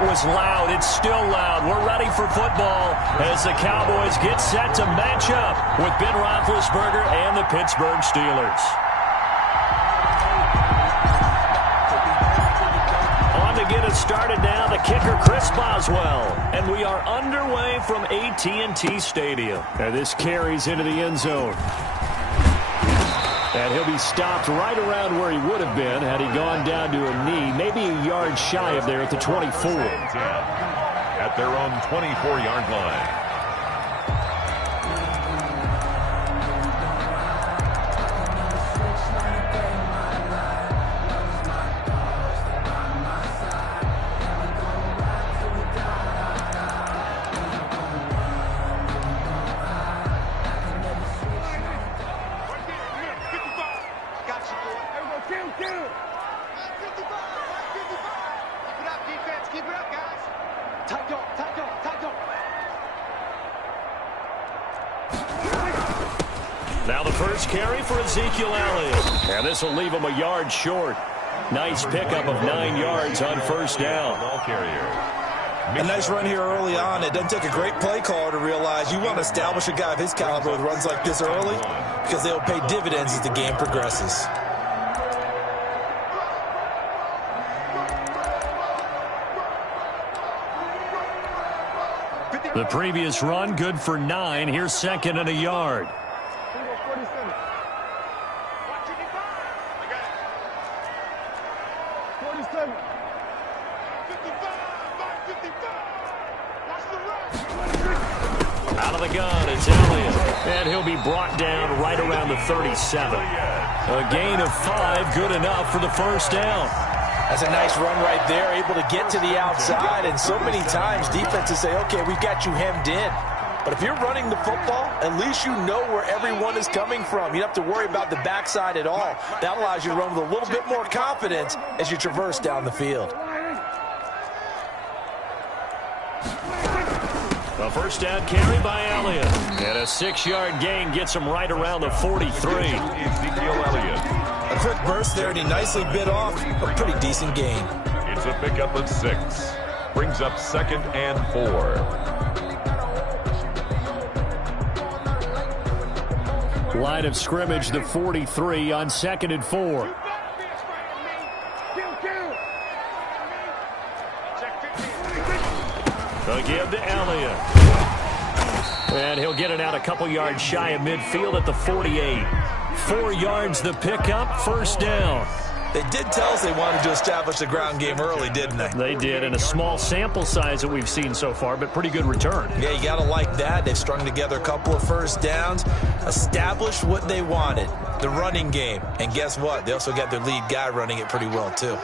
It was loud. It's still loud. We're ready for football as the Cowboys get set to match up with Ben Roethlisberger and the Pittsburgh Steelers. On to get us started now, the kicker, Chris Boswell. And we are underway from AT&T Stadium. And this carries into the end zone. And he'll be stopped right around where he would have been had he gone down to a knee, maybe a yard shy of there at the 24. At their own 24-yard line. Now the first carry for Ezekiel Elliott. And this will leave him a yard short. Nice pickup of 9 yards on first down. A nice run here early on. It doesn't take a great play caller to realize you want to establish a guy of his caliber with runs like this early because they'll pay dividends as the game progresses. The previous run good for 9. Here's second and a yard. Out of the gun, it's Elliott. And he'll be brought down right around the 37. A gain of 5, good enough for the first down. That's a nice run right there, able to get to the outside. And so many times defenses say, okay, we've got you hemmed in. But if you're running the football, at least you know where everyone is coming from. You don't have to worry about the backside at all. That allows you to run with a little bit more confidence as you traverse down the field. A first down carry by Elliott. And a 6-yard gain gets him right around the 43. Ezekiel Elliott. A quick burst there, and he nicely bit off a pretty decent gain. It's a pickup of 6. Brings up 2nd and 4. Line of scrimmage, the 43 on 2nd and 4. The give to Elliott. And he'll get it out a couple yards shy of midfield at the 48. 4 yards the pickup, first down. They did tell us they wanted to establish the ground game early, didn't they? They did, in a small sample size that we've seen so far, but pretty good return. Yeah, you got to like that. They've strung together a couple of first downs, established what they wanted, the running game. And guess what? They also got their lead guy running it pretty well, too.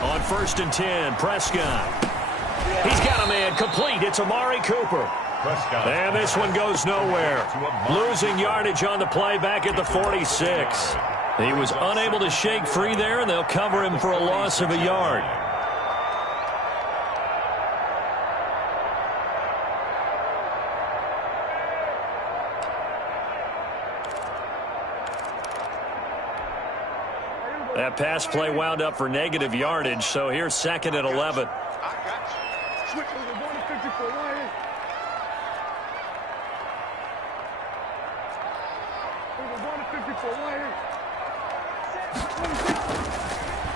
On 1st and 10, Prescott. He's got a man complete. It's Amari Cooper. Prescott. And this one goes nowhere. Losing yardage on the play back at the 46. He was unable to shake free there, and they'll cover him for a loss of a yard. That pass play wound up for negative yardage, so here's 2nd and 11.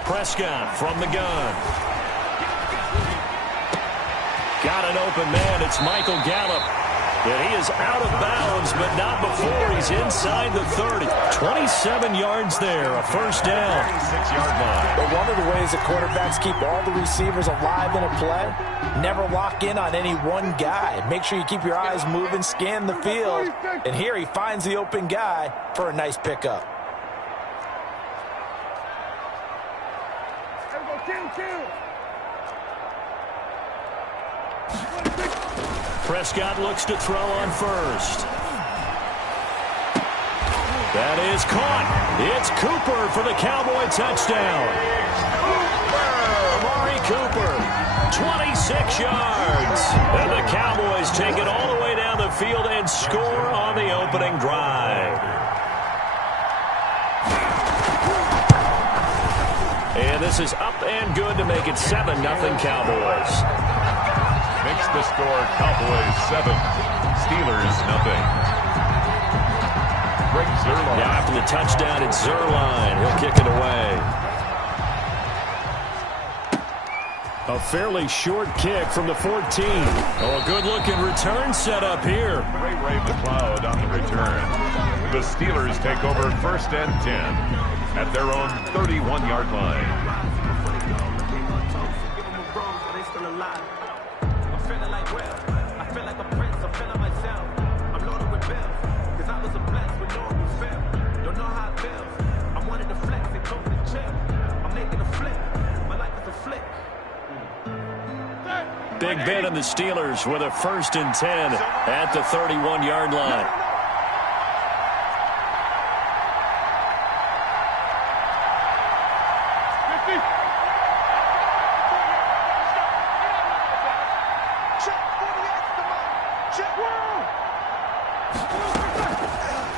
Prescott from the gun. Got an open man. It's Michael Gallup. And he is out of bounds, but not before he's inside the 30. 27 yards there, a first down. 36-yard line. But one of the ways that quarterbacks keep all the receivers alive in a play, never lock in on any one guy. Make sure you keep your eyes moving, scan the field. And here he finds the open guy for a nice pickup. Prescott looks to throw on first. That is caught. It's Cooper for the Cowboy touchdown. Amari Cooper, 26 yards. And the Cowboys take it all the way down the field and score on the opening drive. And this is up and good to make it 7-0 Cowboys. Makes the score Cowboys 7, Steelers 0. Greg Zuerlein. Yeah, after the touchdown, it's Zuerlein. He'll kick it away. A fairly short kick from the 14. Oh, a good-looking return set up here. Ray McLeod on the return. The Steelers take over 1st and 10 at their own 31-yard line. Big Ben and the Steelers with a 1st and 10 at the 31-yard line.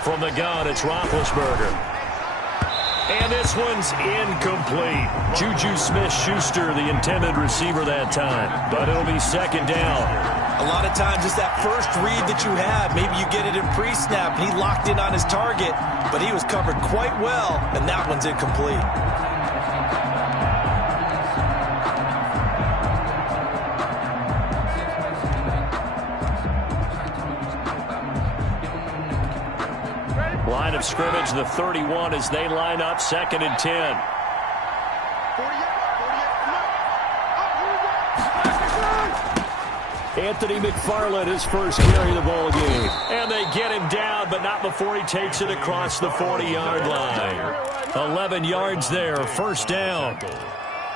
From the gun, it's Roethlisberger. And this one's incomplete. Juju Smith-Schuster, the intended receiver that time. But it'll be 2nd down. A lot of times it's that first read that you have. Maybe you get it in pre-snap. He locked in on his target, but he was covered quite well, and that one's incomplete. Line of scrimmage, the 31 as they line up 2nd and 10. Anthony McFarland, his first carry of the ball game. And they get him down, but not before he takes it across the 40-yard line. 11 yards there, 1st down.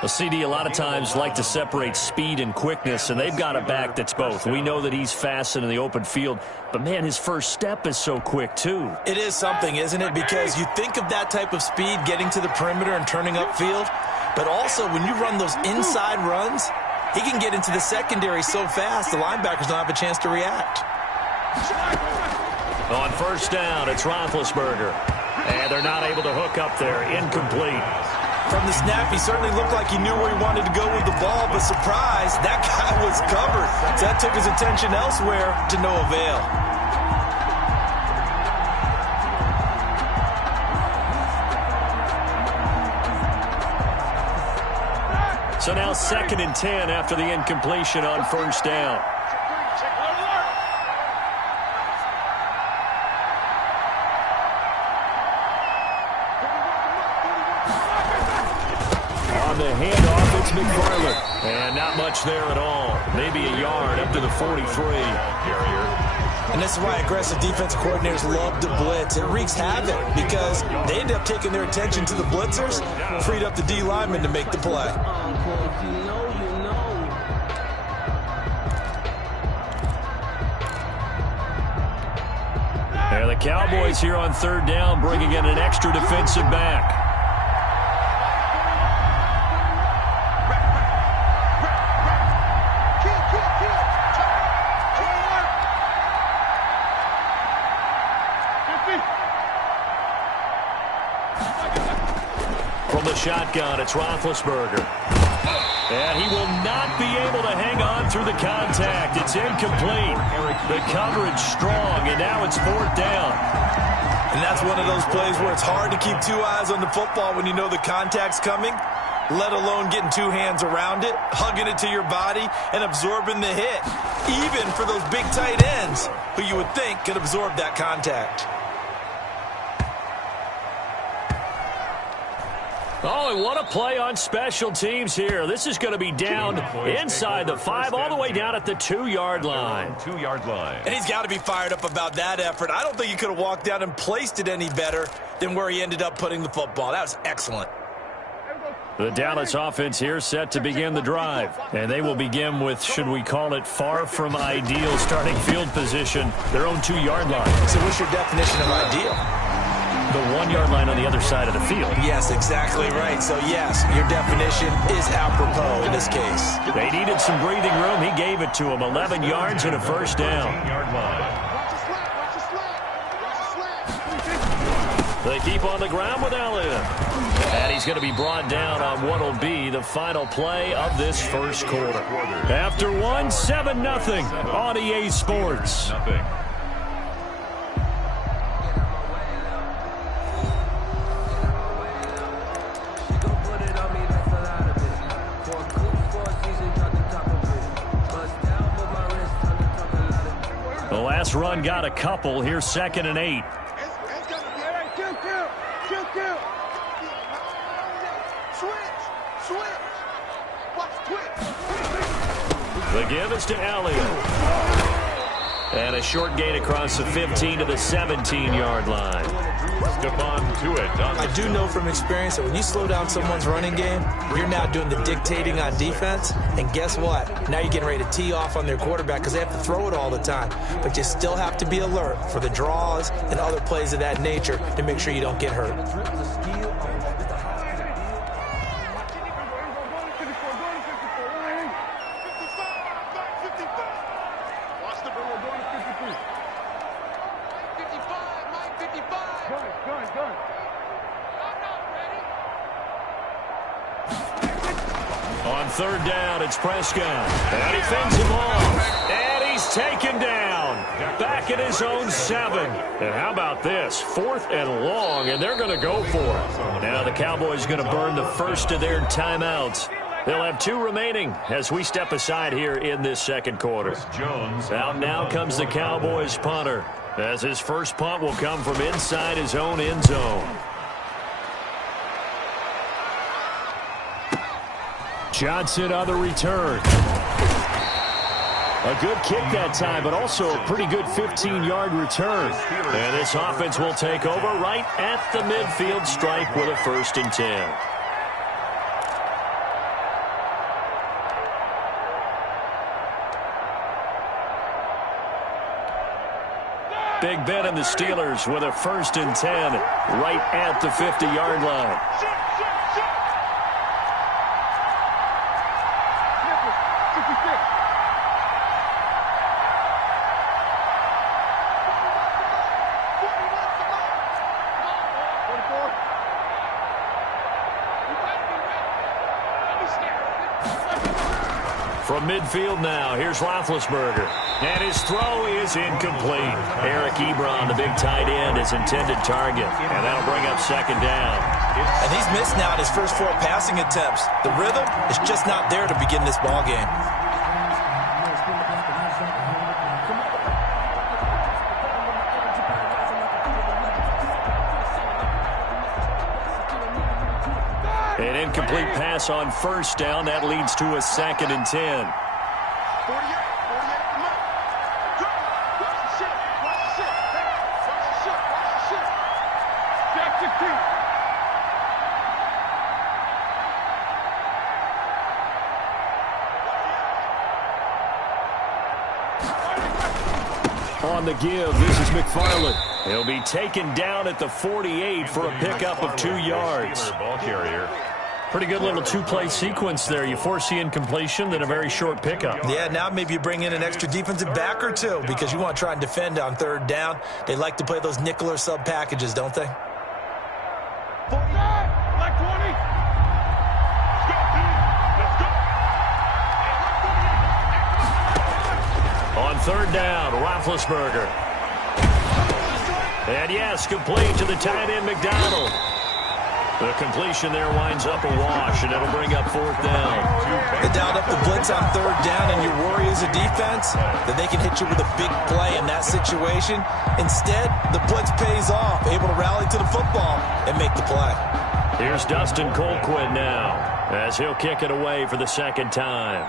Well, CD, a lot of times like to separate speed and quickness, and they've got a back that's both. We know that he's fast in the open field, but, man, his first step is so quick, too. It is something, isn't it? Because you think of that type of speed getting to the perimeter and turning upfield, but also when you run those inside runs, he can get into the secondary so fast the linebackers don't have a chance to react. On 1st down, it's Roethlisberger. And they're not able to hook up there. Incomplete. From the snap, he certainly looked like he knew where he wanted to go with the ball, but surprise, that guy was covered. So that took his attention elsewhere to no avail. So now 2nd and 10 after the incompletion on 1st down. On the handoff, it's McFarland. And not much there at all. Maybe a yard up to the 43. And this is why aggressive defensive coordinators love to blitz. It wreaks havoc because they end up taking their attention to the blitzers, freed up the D lineman to make the play. And the Cowboys here on 3rd down bringing in an extra defensive back. From the shotgun, it's Roethlisberger. And he will not be able to hang on through the contact. It's incomplete. The coverage strong, and now it's 4th down. And that's one of those plays where it's hard to keep 2 eyes on the football when you know the contact's coming, let alone getting 2 hands around it, hugging it to your body, and absorbing the hit, even for those big tight ends who you would think could absorb that contact. Oh, and what a play on special teams here. This is going to be down inside the 5, all the way down at the 2-yard line. 2-yard line. And he's got to be fired up about that effort. I don't think he could have walked down and placed it any better than where he ended up putting the football. That was excellent. The Dallas offense here set to begin the drive. And they will begin with, should we call it, far from ideal starting field position, their own 2-yard line. So what's your definition of ideal? The 1-yard line on the other side of the field. Yes, exactly right. So, yes, your definition is apropos in this case. They needed some breathing room. He gave it to them. 11 yards and a 1st down. 10-yard line. They keep on the ground with Elliott. And he's going to be brought down on what will be the final play of this first quarter. After one, 7-0 on EA Sports. The last run got a couple. Here's 2nd and 8. The give is to Elliott. And a short gain across the 15 to the 17-yard line. I do know from experience that when you slow down someone's running game, you're now doing the dictating on defense. And guess what? Now you're getting ready to tee off on their quarterback because they have to throw it all the time. But you still have to be alert for the draws and other plays of that nature to make sure you don't get hurt. On 3rd down, it's Prescott. And he fends him off. And he's taken down. Back at his own 7. And how about this? 4th and long, and they're going to go for it. Now the Cowboys going to burn the first of their timeouts. They'll have 2 remaining as we step aside here in this second quarter. Out now comes the Cowboys punter, as his first punt will come from inside his own end zone. Johnson on the return. A good kick that time, but also a pretty good 15-yard return. And this offense will take over right at the midfield stripe with a 1st and 10. Big Ben and the Steelers with a 1st and 10 right at the 50-yard line. From midfield now, here's Roethlisberger. And his throw is incomplete. Eric Ebron, the big tight end, his intended target. And that'll bring up 2nd down. And he's missed now at his first 4 passing attempts. The rhythm is just not there to begin this ball game. An incomplete pass on 1st down. That leads to a 2nd and 10. On the give, this is McFarland. He'll be taken down at the 48 for a pickup of 2 yards. Pretty good little 2-play sequence there. You force the incompletion, then a very short pickup. Yeah, now maybe you bring in an extra defensive back or 2 because you want to try and defend on 3rd down. They like to play those nickel or sub packages, don't they? On 3rd down, Roethlisberger. And yes, complete to the tight end, McDonald. The completion there winds up a wash, and it'll bring up 4th down. They dialed up the blitz on 3rd down, and your worry as a defense that they can hit you with a big play in that situation. Instead, the blitz pays off, able to rally to the football and make the play. Here's Dustin Colquitt now, as he'll kick it away for the 2nd time.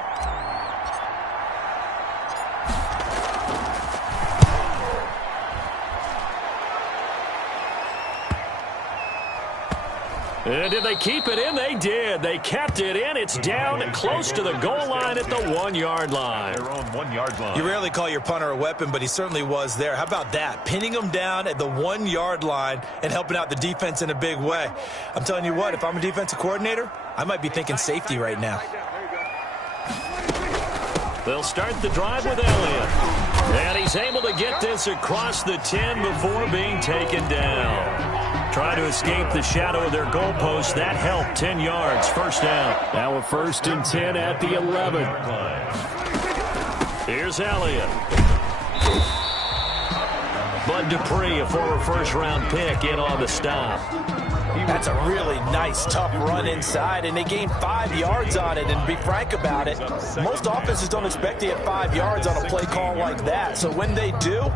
And did they keep it in? They did. They kept it in. It's down close to the goal line at the 1-yard line. Their own 1-yard line. You rarely call your punter a weapon, but he certainly was there. How about that? Pinning him down at the 1-yard line and helping out the defense in a big way. I'm telling you what, if I'm a defensive coordinator, I might be thinking safety right now. They'll start the drive with Elliott. And he's able to get this across the 10 before being taken down. Trying to escape the shadow of their goalpost. That helped. 10 yards. First down. Now a 1st and 10 at the 11. Here's Elliott. Bud Dupree, a former first-round pick, in on the stop. That's a really nice, tough run inside, and they gained 5 yards on it. And to be frank about it, most offenses don't expect to get 5 yards on a play call like that. So when they do,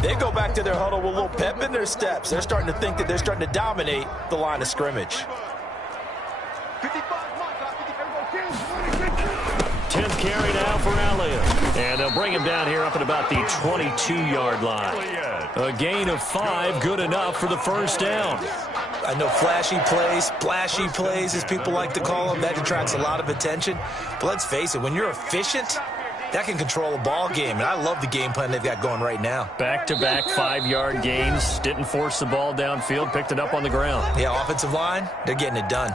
they go back to their huddle with a little pep in their steps. They're starting to think that they're starting to dominate the line of scrimmage. 10th carry now for Elliott. And they'll bring him down here up at about the 22-yard line. A gain of 5, good enough for the first down. I know flashy plays, splashy plays, as people like to call them, that attracts a lot of attention. But let's face it, when you're efficient, that can control a ball game. And I love the game plan they've got going right now. Back-to-back 5-yard gains. Didn't force the ball downfield. Picked it up on the ground. Yeah, offensive line, they're getting it done.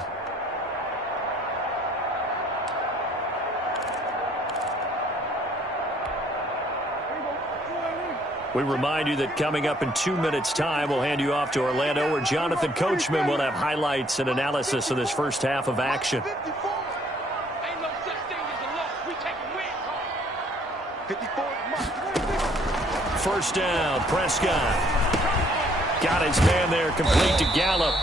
We remind you that coming up in 2 minutes' time, we'll hand you off to Orlando, where Jonathan Coachman will have highlights and analysis of this first half of action. First down, Prescott. Got his man there, complete to Gallup.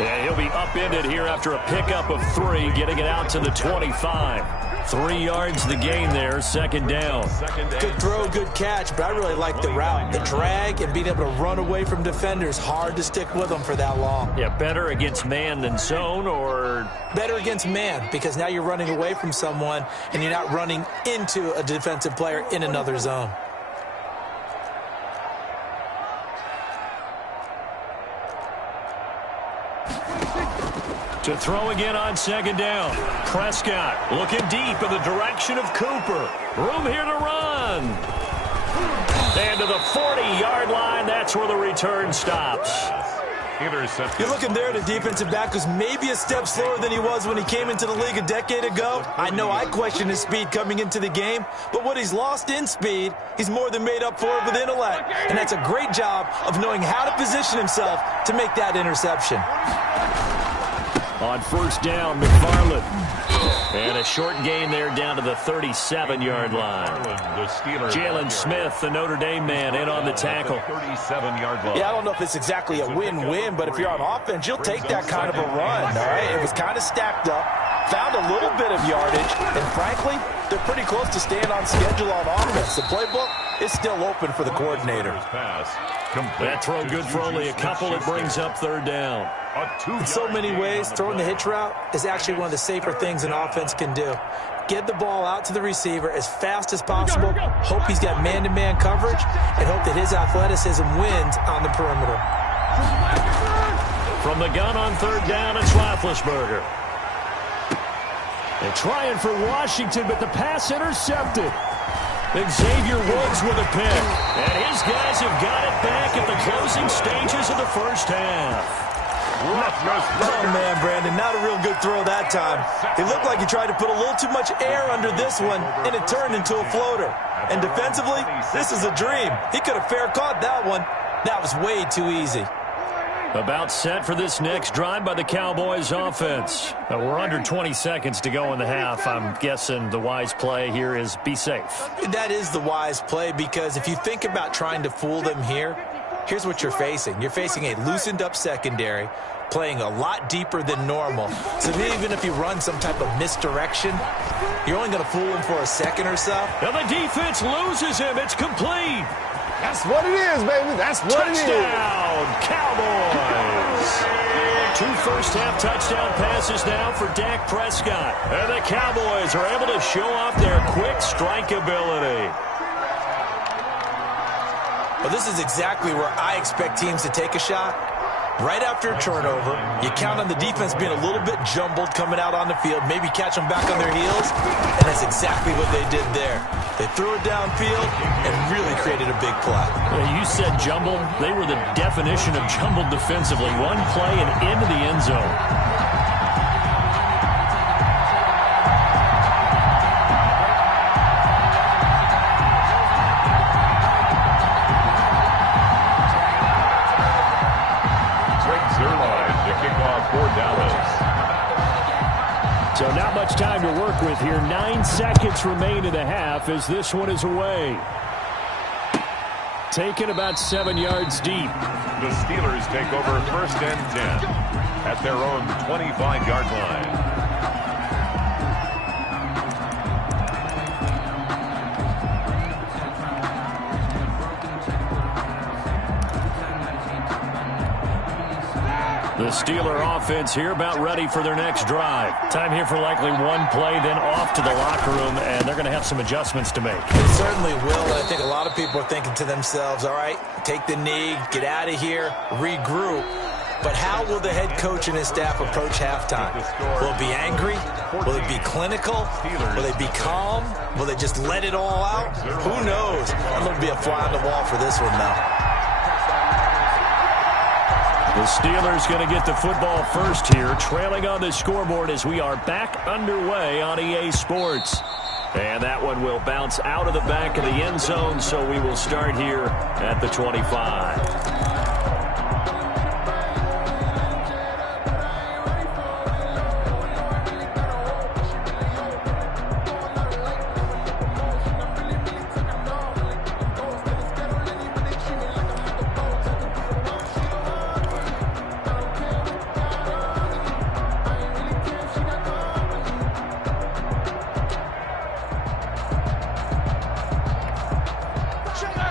And he'll be upended here after a pickup of 3, getting it out to the 25. 3 yards the gain there, second down. Good throw, good catch, but I really like the route. The drag and being able to run away from defenders, hard to stick with them for that long. Yeah, better against man than zone, or? Better against man, because now you're running away from someone and you're not running into a defensive player in another zone. To throw again on second down. Prescott looking deep in the direction of Cooper. Room here to run. And to the 40-yard line, that's where the return stops. You're looking there at a defensive back who's maybe a step slower than he was when he came into the league a decade ago. I know I questioned his speed coming into the game, but what he's lost in speed, he's more than made up for it with intellect. And that's a great job of knowing how to position himself to make that interception. On first down, McFarland. And a short gain there down to the 37-yard line. Jalen Smith, the Notre Dame man, in on the tackle. 37-yard line. Yeah, I don't know if it's exactly a win-win, but if you're on offense, you'll take that kind of a run, all right? It was kind of stacked up, found a little bit of yardage, and frankly, they're pretty close to staying on schedule on offense. The playbook is still open for the coordinator. That throw good for only a couple. It brings up third down. In so many ways, throwing the hitch route is actually one of the safer things an offense can do. Get the ball out to the receiver as fast as possible, hope he's got man-to-man coverage, and hope that his athleticism wins on the perimeter. From the gun on third down, it's Roethlisberger. They're trying for Washington, but the pass intercepted. Xavier Woods with a pick. And his guys have got it back at the closing stages of the first half. Oh, man, Brandon, not a real good throw that time. It looked like he tried to put a little too much air under this one, and it turned into a floater. And defensively, this is a dream. He could have fair caught that one. That was way too easy. About set for this next drive by the Cowboys offense. We're under 20 seconds to go in the half. I'm guessing the wise play here is be safe. That is the wise play, because if you think about trying to fool them here, here's what you're facing. You're facing a loosened up secondary, playing a lot deeper than normal. So even if you run some type of misdirection, you're only going to fool him for a second or so. And the defense loses him. It's complete. That's what it is, baby. That's what it is. Touchdown, Cowboys. 2 first-half touchdown passes now for Dak Prescott. And the Cowboys are able to show off their quick strike ability. Well, this is exactly where I expect teams to take a shot. Right after a turnover, you count on the defense being a little bit jumbled coming out on the field, maybe catch them back on their heels, and that's exactly what they did there. They threw it downfield and really created a big play. You said jumbled. They were the definition of jumbled defensively. One play and into the end zone. much time to work with here. 9 seconds remain in the half as this one is away. Taken about 7 yards deep. The Steelers take over 1st and 10 at their own 25-yard line. The Steeler offense here about ready for their next drive. Time here for likely one play, then off to the locker room, and they're going to have some adjustments to make. They certainly will. I think a lot of people are thinking to themselves, all right, take the knee, get out of here, regroup. But how will the head coach and his staff approach halftime? Will it be angry? Will it be clinical? Will they be calm? Will they just let it all out? Who knows? I'm going to be a fly on the wall for this one, though. The Steelers going to get the football first here, trailing on the scoreboard as we are back underway on EA Sports. And that one will bounce out of the back of the end zone, so we will start here at the 25.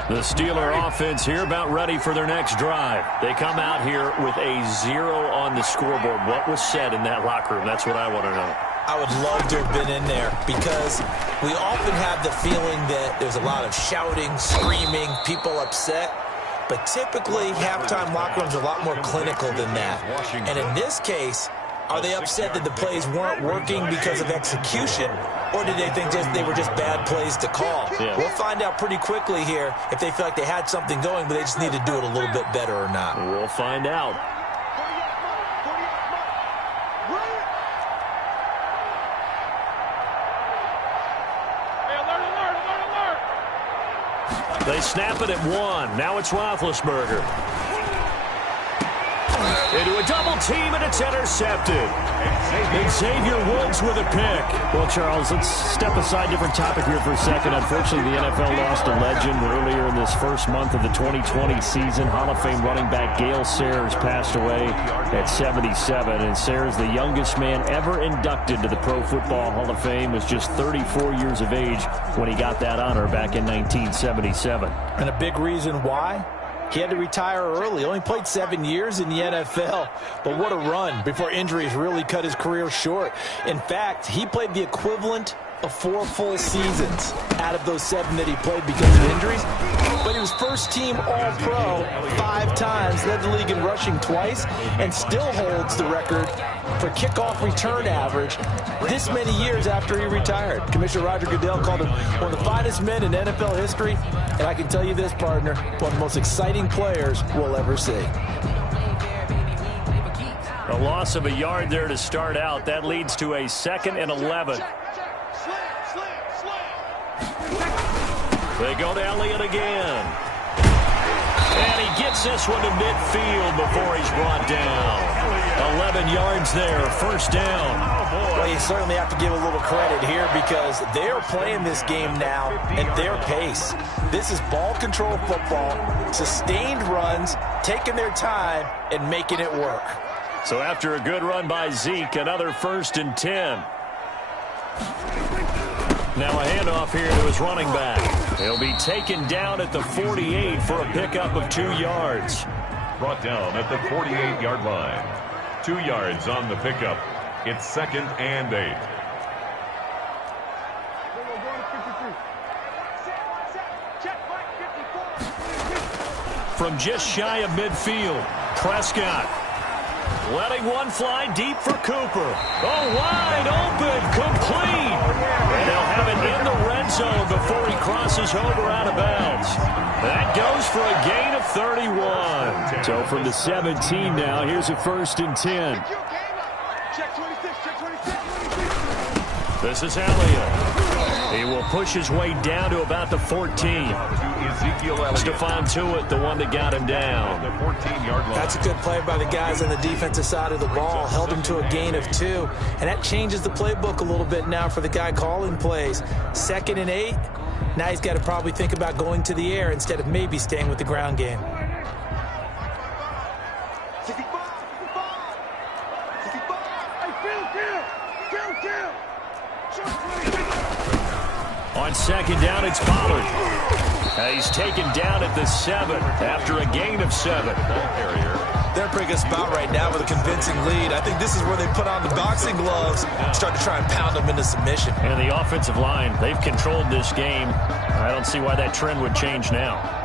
The Steeler offense here about ready for their next drive. They come out here with a 0 on the scoreboard. What was said in that locker room? That's what I want to know. I would love to have been in there because we often have the feeling that there's a lot of shouting, screaming, people upset. But typically, halftime locker rooms are a lot more clinical than that. And in this case, are they upset that the plays weren't working because of execution, or did they think they were just bad plays to call? Yeah. We'll find out pretty quickly here if they feel like they had something going, but they just need to do it a little bit better or not. We'll find out. They snap it at 1. Now it's Roethlisberger. Into a double team, and it's intercepted. Xavier Woods with a pick. Well, Charles, let's step aside different topic here for a second. Unfortunately, the NFL lost a legend earlier in this first month of the 2020 season. Hall of Fame running back Gale Sayers passed away at 77. And Sayers, the youngest man ever inducted to the Pro Football Hall of Fame, was just 34 years of age when he got that honor back in 1977. And a big reason why? He had to retire early. Only played 7 years in the NFL. But what a run before injuries really cut his career short. In fact, he played the equivalent of 4 full seasons out of those 7 that he played because of injuries. But he was first-team All-Pro 5 times, led the league in rushing twice, and still holds the record for kickoff return average this many years after he retired. Commissioner Roger Goodell called him one of the finest men in NFL history, and I can tell you this, partner, one of the most exciting players we'll ever see. A loss of a yard there to start out. That leads to a 2nd and 11. They go to Elliott again. And he gets this one to midfield before he's brought down. 11 yards there, 1st down. Well, you certainly have to give a little credit here because they are playing this game now at their pace. This is ball control football, sustained runs, taking their time, and making it work. So after a good run by Zeke, another 1st and 10. Now a handoff here to his running back. He'll be taken down at the 48 for a pickup of 2 yards. Brought down at the 48-yard line. 2 yards on the pickup. It's 2nd and 8. From just shy of midfield, Prescott letting one fly deep for Cooper. Oh, wide open, complete. And they'll have it in the red zone before he crosses over out of bounds. That goes for a gain of 31. So from the 17 now, here's a 1st and 10. This is Elliott. He will push his way down to about the 14. Stephon Tuitt, the one that got him down. The 14-yard line. That's a good play by the guys on the defensive side of the ball. Held him to a gain of 2. And that changes the playbook a little bit now for the guy calling plays. 2nd and 8. Now he's got to probably think about going to the air instead of maybe staying with the ground game. On 2nd down, it's Pollard. He's taken down at the 7 after a gain of 7. They're pretty good spot right now with a convincing lead. I think this is where they put on the boxing gloves and start to try and pound them into submission. And the offensive line, they've controlled this game. I don't see why that trend would change now.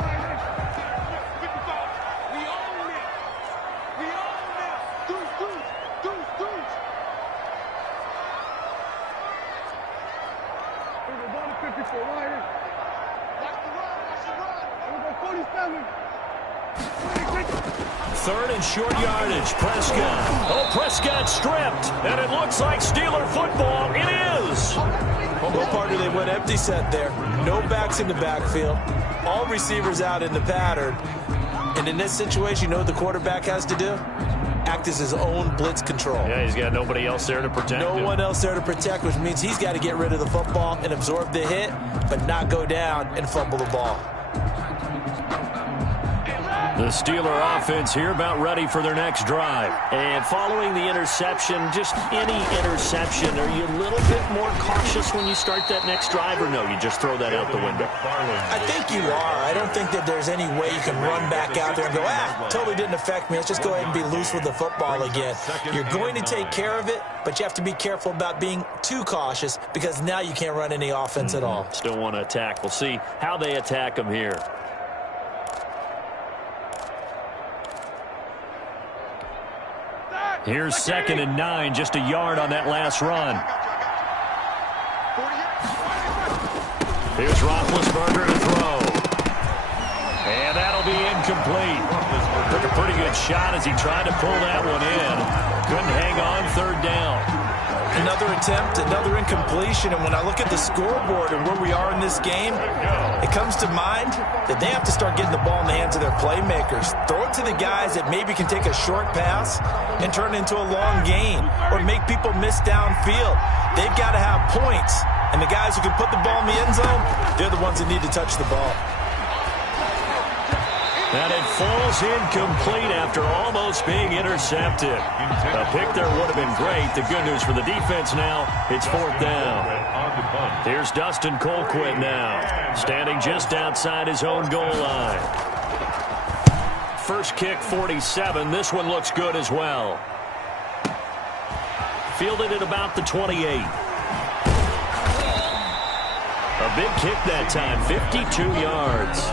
Third and short yardage. Prescott. Oh, Prescott stripped. And it looks like Steeler football. It is. No partner, they went empty set there. No backs in the backfield. All receivers out in the pattern. And in this situation, you know what the quarterback has to do? Act as his own blitz control. Yeah, he's got nobody else there to protect him. No one else there to protect, which means he's got to get rid of the football and absorb the hit, but not go down and fumble the ball. The Steeler offense here about ready for their next drive. And following the interception, just any interception, are you a little bit more cautious when you start that next drive, or no, you just throw that out the window? I think you are. I don't think that there's any way you can run back out there and go, totally didn't affect me. Let's just go ahead and be loose with the football again. You're going to take care of it, but you have to be careful about being too cautious because now you can't run any offense at all. Still want to attack. We'll see how they attack them here. Here's 2nd and 9, just a yard on that last run. Here's Roethlisberger to throw. And that'll be incomplete. Took a pretty good shot as he tried to pull that one in. Couldn't hang on 3rd down. Another attempt, another incompletion, and when I look at the scoreboard and where we are in this game, it comes to mind that they have to start getting the ball in the hands of their playmakers. Throw it to the guys that maybe can take a short pass and turn it into a long gain or make people miss downfield. They've got to have points, and the guys who can put the ball in the end zone, they're the ones that need to touch the ball. And it falls incomplete after almost being intercepted. A pick there would have been great. The good news for the defense now, it's 4th down. Here's Dustin Colquitt now, standing just outside his own goal line. First kick, 47. This one looks good as well. Fielded at about the 28. A big kick that time, 52 yards.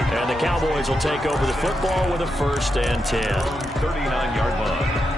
And the Cowboys will take over the football with a 1st and 10. 39-yard line.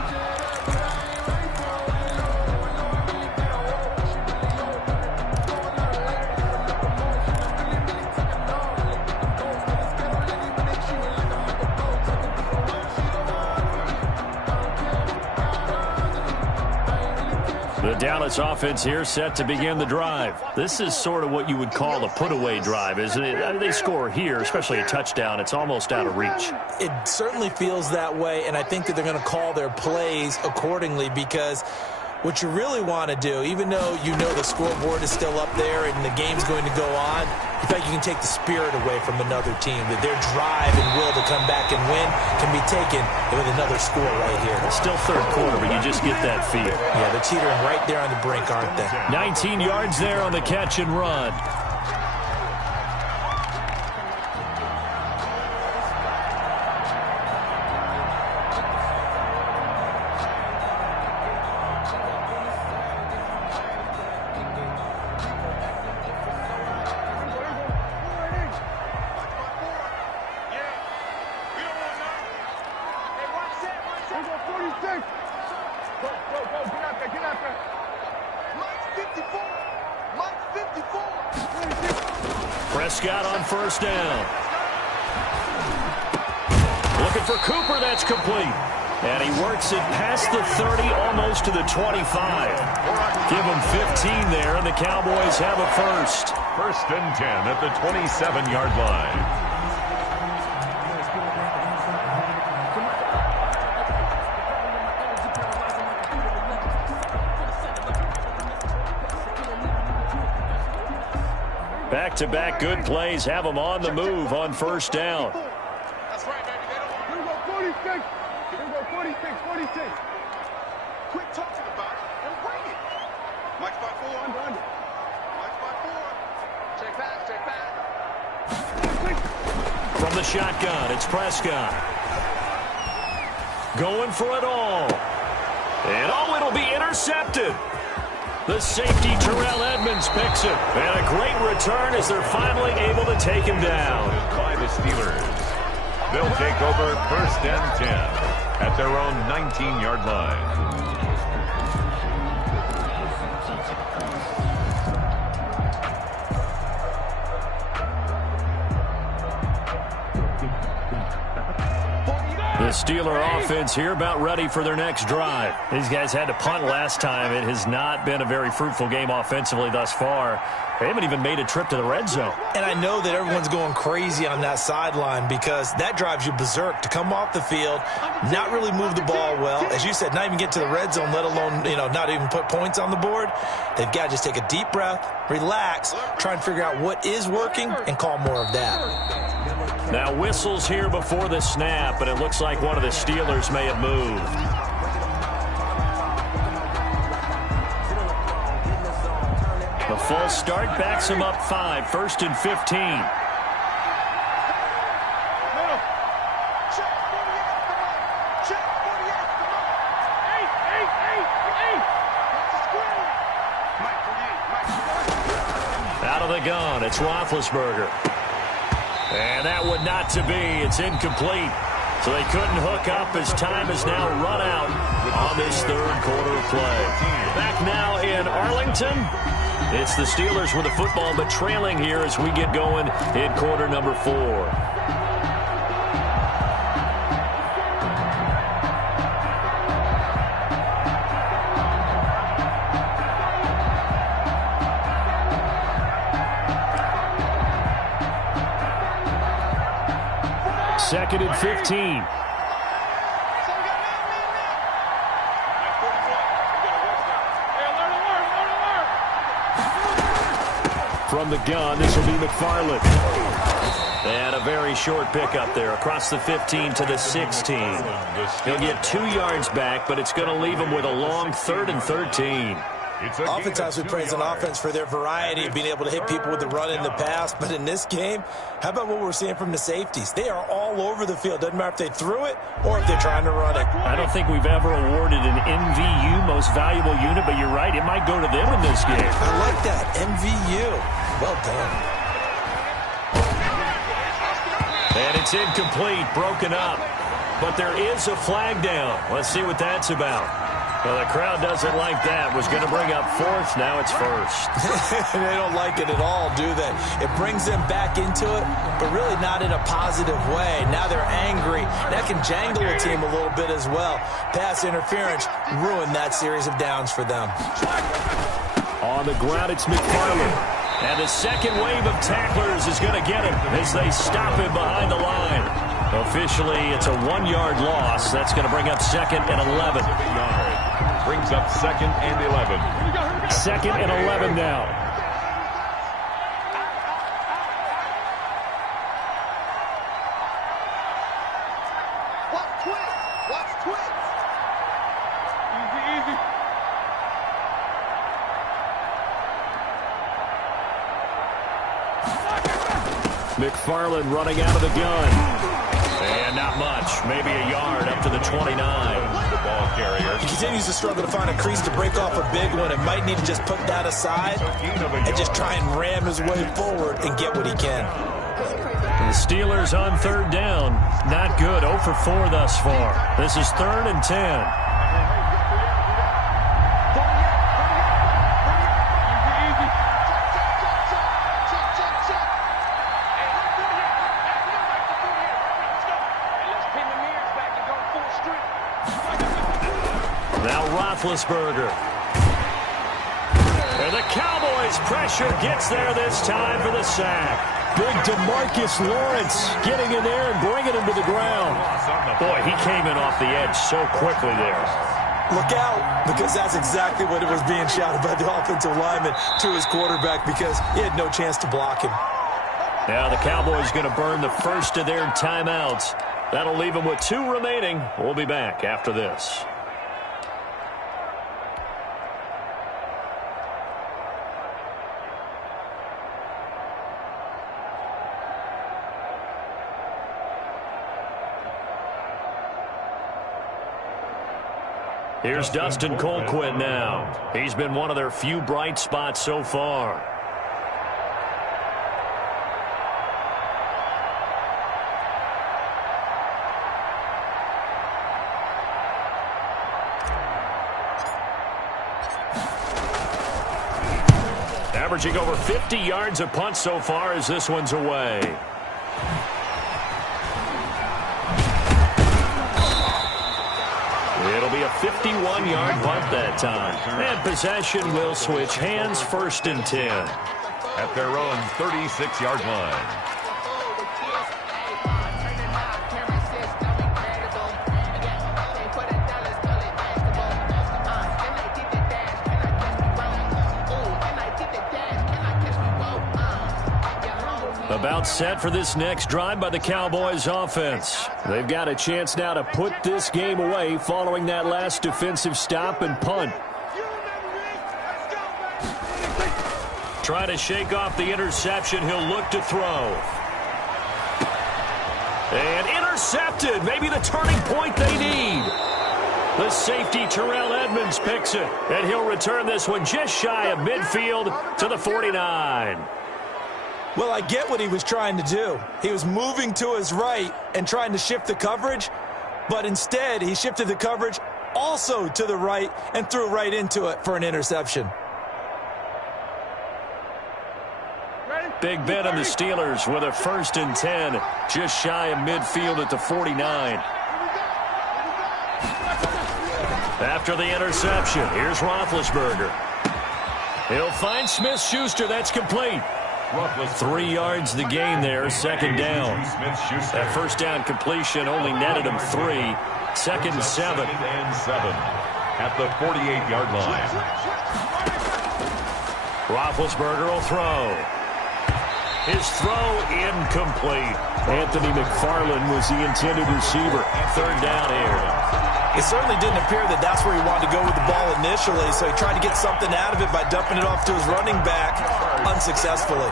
The Dallas offense here set to begin the drive. This is sort of what you would call a put-away drive, isn't it? They score here, especially a touchdown. It's almost out of reach. It certainly feels that way, and I think that they're going to call their plays accordingly because what you really want to do, even though you know the scoreboard is still up there and the game's going to go on, in fact, you can take the spirit away from another team, that their drive and will to come back and win can be taken with another score right here. It's still 3rd quarter, but you just get that feel. Yeah, they're teetering right there on the brink, aren't they? 19 yards there on the catch and run. Prescott on 1st down. Looking for Cooper, that's complete. And he works it past the 30, almost to the 25. Give him 15 there, and the Cowboys have a first. First and 10 at the 27-yard line. Back-to-back good plays have them on the move on first down. That's right, baby. Here we go, 46. Here we go, 46. Quit talking about it and bring it. Mike's by 4. Under. Mike's by 4. Check back. From the shotgun, it's Prescott. Going for it all. And it'll be intercepted. The safety, Terrell Edmonds, picks it. And a great return as they're finally able to take him down. By the Steelers. They'll take over first and 10 at their own 19-yard line. The Steeler offense here about ready for their next drive. These guys had to punt last time. It has not been a very fruitful game offensively thus far. They haven't even made a trip to the red zone. And I know that everyone's going crazy on that sideline because that drives you berserk to come off the field, not really move the ball well. As you said, not even get to the red zone, let alone, not even put points on the board. They've got to just take a deep breath, relax, try and figure out what is working and call more of that. Now whistles here before the snap, and it looks like one of the Steelers may have moved. The false start backs him up 5, first and 15. Out of the gun, it's Roethlisberger. And that would not to be. It's incomplete. So they couldn't hook up as time has now run out on this third quarter of play. Back now in Arlington. It's the Steelers with the football, but trailing here as we get going in quarter number 4. Second and 15. From the gun, this will be McFarland. And a very short pickup there across the 15 to the 16. He'll get 2 yards back, but it's going to leave him with a long 3rd and 13. Oftentimes we praise an offense for their variety of being able to hit people with the run in the pass. But in this game, how about what we're seeing from the safeties? They are all over the field. Doesn't matter if they threw it or if they're trying to run it. I don't think we've ever awarded an MVU, most valuable unit, but you're right. It might go to them in this game. I like that. MVU. Well done. And it's incomplete, broken up. But there is a flag down. Let's see what that's about. Well, the crowd doesn't like that. Was going to bring up 4th. Now it's 1st. They don't like it at all, do they? It brings them back into it, but really not in a positive way. Now they're angry. That can jangle a team a little bit as well. Pass interference ruined that series of downs for them. On the ground, it's McFarland. And the second wave of tacklers is going to get him as they stop him behind the line. Officially, it's a 1-yard loss. That's going to bring up 2nd and 11. Brings up 2nd and 11. 2nd and 11 now. Watch twins. Easy. McFarland running out of the gun. And not much. Maybe a yard up to the 29. The ball carrier. He continues to struggle to find a crease to break off a big one. It might need to just put that aside and just try and ram his way forward and get what he can. The Steelers on 3rd down. Not good. 0 for 4 thus far. This is 3rd and 10. Now Roethlisberger. And the Cowboys' pressure gets there this time for the sack. Big DeMarcus Lawrence getting in there and bringing him to the ground. Boy, he came in off the edge so quickly there. Look out, because that's exactly what it was being shouted by the offensive lineman to his quarterback, because he had no chance to block him. Now the Cowboys going to burn the first of their timeouts. That'll leave them with 2 remaining. We'll be back after this. Here's Dustin Colquitt now. He's been one of their few bright spots so far. Averaging over 50 yards a punt so far as this one's away. It'll be a 51-yard punt that time. And possession will switch hands, 1st and 10. At their own 36-yard line. About set for this next drive by the Cowboys offense. They've got a chance now to put this game away following that last defensive stop and punt. Try to shake off the interception. He'll look to throw. And intercepted. Maybe the turning point they need. The safety, Terrell Edmonds, picks it. And he'll return this one just shy of midfield to the 49. Well, I get what he was trying to do. He was moving to his right and trying to shift the coverage, but instead he shifted the coverage also to the right and threw right into it for an interception. Big Ben and the Steelers with a 1st and 10, just shy of midfield at the 49. After the interception, here's Roethlisberger. He'll find Smith-Schuster. That's complete. 3 yards the gain there, 2nd down. That 1st down completion only netted him 3. 2nd and 7. At the 48-yard line. Roethlisberger will throw. His throw incomplete. Anthony McFarland was the intended receiver. 3rd down here. It certainly didn't appear that that's where he wanted to go with the ball initially, so he tried to get something out of it by dumping it off to his running back unsuccessfully.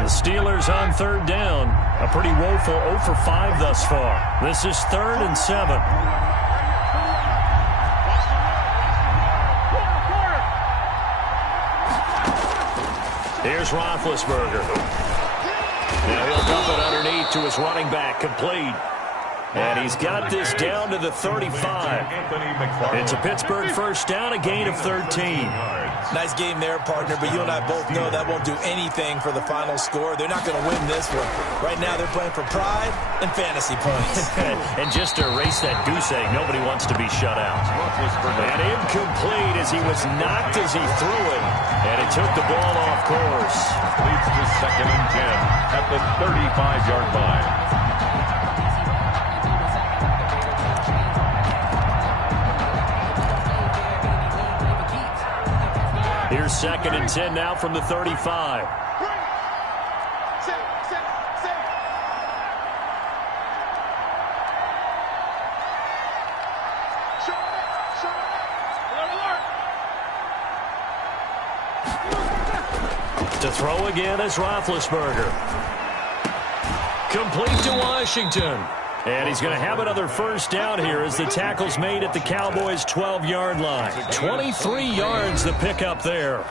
The Steelers on 3rd down. A pretty woeful 0 for 5 thus far. This is 3rd and 7. Here's Roethlisberger. Now he'll dump it underneath to his running back, complete. And he's got this down to the 35. It's a Pittsburgh 1st down, a gain of 13. Nice game there, partner, but you and I both know that won't do anything for the final score. They're not going to win this one. Right now they're playing for pride and fantasy points. And just to erase that goose egg, nobody wants to be shut out. And incomplete as he was knocked as he threw it. And it took the ball off course. Leads to 2nd and 10 at the 35-yard line. Here's 2nd and 10 now from the 35. To throw again is Roethlisberger. Complete to Washington. And he's going to have another 1st down here as the tackle's made at the Cowboys' 12-yard line. 23 yards the pickup there.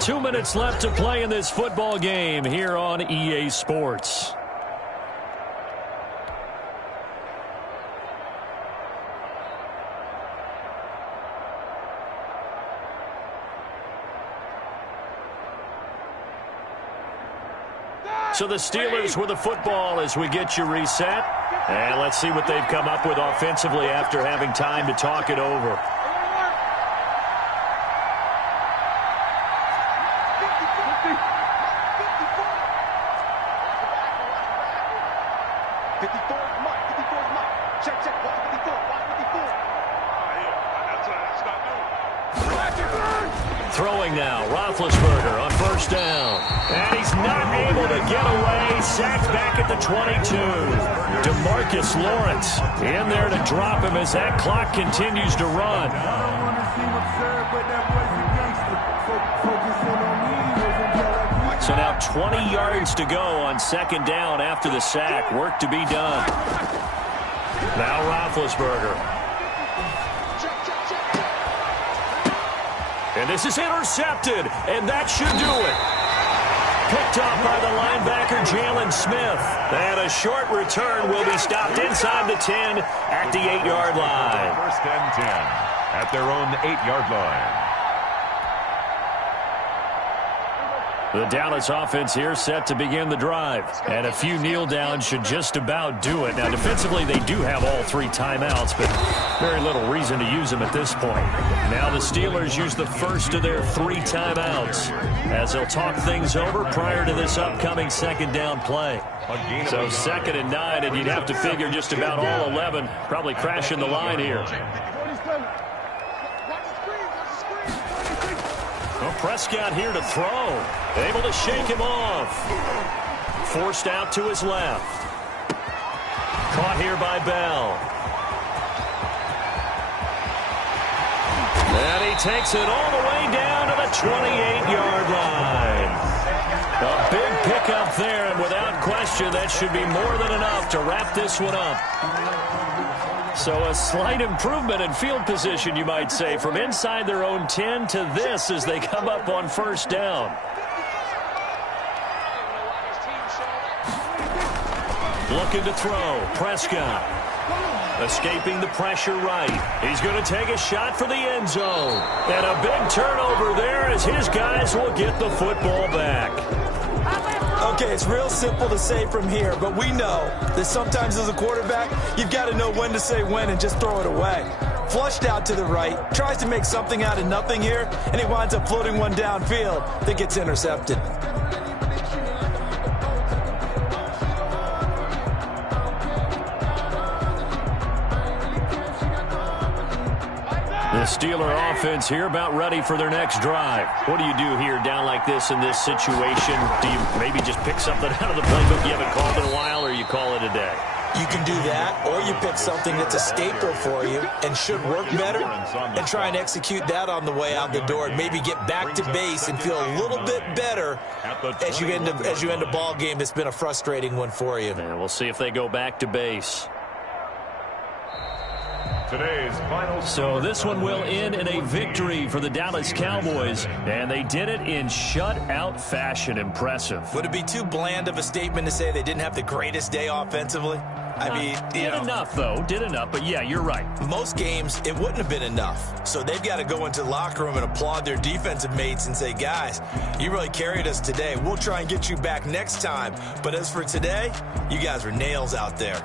2 minutes left to play in this football game here on EA Sports. So the Steelers with the football as we get you reset. And let's see what they've come up with offensively after having time to talk it over. Throwing now, Roethlisberger on first down. And he's not able to get away. Sacked back at the 22. DeMarcus Lawrence in there to drop him as that clock continues to run. So now 20 yards to go on second down after the sack. Work to be done. Now Roethlisberger. And this is intercepted, and that should do it. Picked up by the linebacker, Jalen Smith. And a short return will be stopped inside the 10 at the 8-yard line. First and 10 at their own 8-yard line. The Dallas offense here set to begin the drive. And a few kneel downs should just about do it. Now, defensively, they do have all 3 timeouts, but very little reason to use them at this point. Now the Steelers use the first of their 3 timeouts as they'll talk things over prior to this upcoming second down play. So 2nd and 9, and you'd have to figure just about all 11 probably crashing the line here. Well, Prescott here to throw. Able to shake him off. Forced out to his left. Caught here by Bell. And he takes it all the way down to the 28-yard line. A big pickup there, and without question, that should be more than enough to wrap this one up. So a slight improvement in field position, you might say, from inside their own 10 to this as they come up on first down. Looking to throw. Prescott. Escaping the pressure right. He's going to take a shot for the end zone. And a big turnover there as his guys will get the football back. Okay, it's real simple to say from here, but we know that sometimes as a quarterback, you've got to know when to say when and just throw it away. Flushed out to the right, tries to make something out of nothing here, and he winds up floating one downfield that gets intercepted. The Steeler offense here about ready for their next drive. What do you do here down like this in this situation? Do you maybe just pick something out of the playbook you haven't called in a while, or you call it a day? You can do that, or you pick something that's a staple for you and should work better and try and execute that on the way out the door and maybe get back to base and feel a little bit better as you end a ball game that's been a frustrating one for you. And we'll see if they go back to base. Today's final. So this one will end in a victory for the Dallas Cowboys, and they did it in shutout fashion. Impressive. Would it be too bland of a statement to say they didn't have the greatest day offensively? I mean, did enough, though. Did enough, but yeah, you're right. Most games, it wouldn't have been enough. So they've got to go into the locker room and applaud their defensive mates and say, guys, you really carried us today. We'll try and get you back next time. But as for today, you guys were nails out there.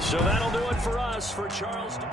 So that'll do it for us for Charleston.